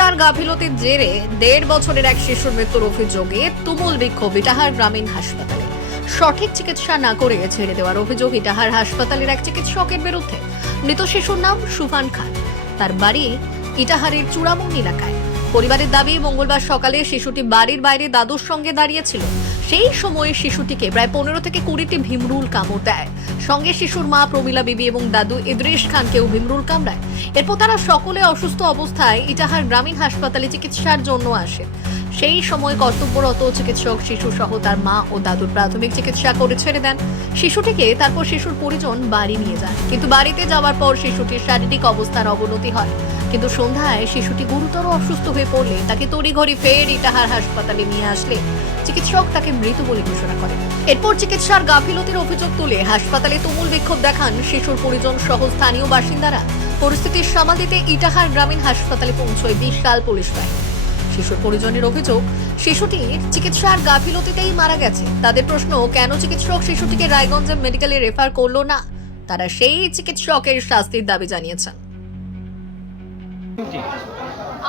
চিকিৎসার গাফিলতির জেরে 1.5 বছরের এক শিশুর মৃত্যুর অভিযোগে তুমুল বিক্ষোভ ইটাহার গ্রামীণ হাসপাতালে। সঠিক চিকিৎসা না করে ছেড়ে দেওয়ার অভিযোগ ইটাহার হাসপাতালের এক চিকিৎসকের বিরুদ্ধে। মৃত শিশুর নাম সুফান খান, তার বাড়ি ইটাহারের চূড়ামুন এলাকায়। পরিবারের দাবি, মঙ্গলবার সকালে শিশুটি বাড়ির বাইরে দাদুর সঙ্গে দাঁড়িয়েছিল। সেই সময়ে শিশুটিকে প্রায় 15 থেকে 20টি ভিমরুল কামড় দেয়। সঙ্গে শিশুর মা প্রমীলা বিবি এবং দাদু ইদ্রিস খানকেও ভিমরুল কামড়ায়। এরপর তারা সকলে অসুস্থ অবস্থায় ইটাহার গ্রামীণ হাসপাতালে চিকিৎসার জন্য আসে। সেই সময় কর্তব্যরত চিকিৎসক শিশু সহ তার মা ও দাদুর প্রাথমিক চিকিৎসা করে ছেড়ে দেন। শিশুটিকে তারপর শিশুর পরিজন বাড়ি নিয়ে যান, কিন্তু বাড়িতে যাওয়ার পর শিশুটির শারীরিক অবস্থার অবনতি হয়। কিন্তু সন্ধ্যায় শিশুটি গুরুতর অসুস্থ হয়ে পড়লে তাকে তড়িঘড়ি ফের ইটাহার হাসপাতালে নিয়ে আসলে চিকিৎসক তাকে মৃত বলে ঘোষণা করেন। এরপর চিকিৎসার গাফিলতির অভিযোগ তুলে হাসপাতালে তুমুল বিক্ষোভ দেখান শিশুর পরিজন সহ স্থানীয় বাসিন্দারা। পরিস্থিতি সামাল দিতে ইটাহার গ্রামীণ হাসপাতালে পৌঁছয় বিশাল পুলিশ বাহিনী। শিশুর পরিজনের অভিযোগ, শিশুটির চিকিৎসার গাফিলতিতেই মারা গেছে। তাদের প্রশ্ন, কেন চিকিৎসক শিশুটিকে রায়গঞ্জ মেডিকেলে রেফার করলো না? তারা সেই চিকিৎসকের শাস্তির দাবি জানিয়েছেন।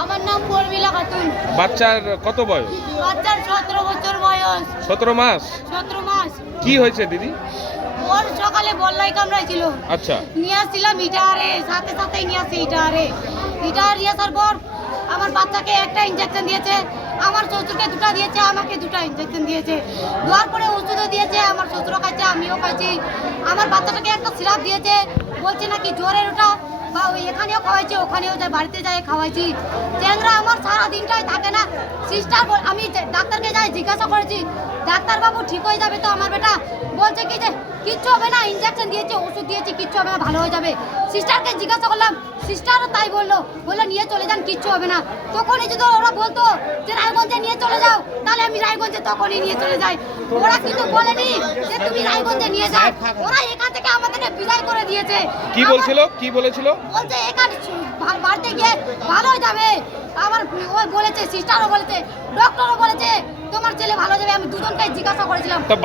আমার নাম প্রমীলা খাতুন। বাচ্চার কত বয়স? বাচ্চার 17 বছর বয়স। 17 মাস? 17 মাস। কি হয়েছে দিদি? ওর সকালে বল্লাই কামড়াইছিল। আচ্ছা, নিয়ে আসছিলাম ইটাহারে, সাথে সাথেই নিয়ে আসছি ইটাহারে। ইটাহার নিয়ে আসার পর আমার বাচ্চাকে একটা ইনজেকশন দিয়েছে, আমার শ্বশুরকে দুটো দিয়েছে, আমাকে দুটো ইনজেকশন দিয়েছে। দেওয়ার পরে ওষুধও দিয়েছে, আমার শ্বশুরও খাইছে, আমিও খাইছি। আমার বাচ্চাটাকে একটা সিরাপ দিয়েছে, বলছে নাকি জ্বরের ওটা, বা ওই এখানেও খাওয়াইছি, ওখানেও যাই, বাড়িতে যাই খাওয়াইছি। চেংরা আমার সারা দিনটাই থাকে না। সিস্টার, আমি ডাক্তারকে যাই জিজ্ঞাসা করেছি, ডাক্তারবাবু ঠিক হয়ে যাবে তো আমার বেটা? বলছে কি যে কিচ্ছু হবে না, ইনজেকশন দিয়েছে, ওষুধ দিয়েছে, কিচ্ছু হবে না, ভালো হয়ে যাবে। সিস্টারকে জিজ্ঞাসা করলাম, সিস্টারও তাই বললো নিয়ে চলে যান, কিচ্ছু হবে না। তখনই যদি ওরা বলতো যে রায়গঞ্জে নিয়ে চলে যাও, তাহলে আমি রায়গঞ্জে তখনই নিয়ে চলে যাই। ওরা কিন্তু বলেনি যে তুমি রায়গঞ্জে নিয়ে যাও, ওরা এখান থেকে আমাদেরকে বিদায় করে দিয়েছে। কি বলছিল? কি বলেছিল? বলছে এখানে বাড়িতে গিয়ে ভালো হয়ে যাবে। আমার ওই বলেছে, সিস্টারও বলেছে, ডক্টরও বলেছে তোমার ছেলে ভালো যাবে। আমি দুজনকে জিজ্ঞাসা করেছিলাম। তো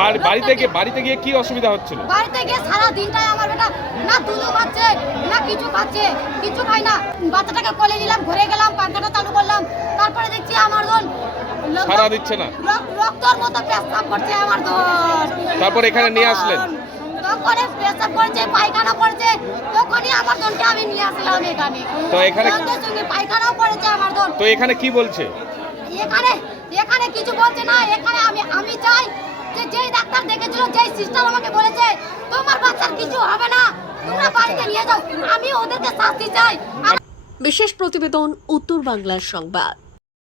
বাড়িতে গিয়ে কি অসুবিধা হচ্ছিল? বাড়িতে গিয়ে সারা দিনটাই আমার বেটা না দুধও খাচ্ছে, না কিছু খাচ্ছে, কিছু খাই না। বাচ্চাটাকে কোলে নিলাম, ঘুরে গেলাম, পাঙ্খাটা চালু করলাম, তারপরে দেখছি আমার ধন সারা দিচ্ছে না, রক্তর মতো পেশাব করছে আমার ধন। তারপর এখানে নিয়ে আসলেন? তখন পেশাব করেছে, পায়খানা করেছে, তখনই আমার ধনকে আমি নিয়ে আসলাম এখানে। তো এখানে সঙ্গে পায়খানাও করেছে আমার ধন। তো এখানে কি বলছে? এখানে কিছু বলছে না। এখানে আমি চাই যে যেই ডাক্তার দেখেছিল, যেই সিস্টার আমাকে বলেছে তোমার বাচ্চার কিছু হবে না, তোমরা বাড়িতে নিয়ে যাও, আমি ওদেরকে শাস্তি চাই। বিশেষ প্রতিবেদন, উত্তর বাংলার সংবাদ।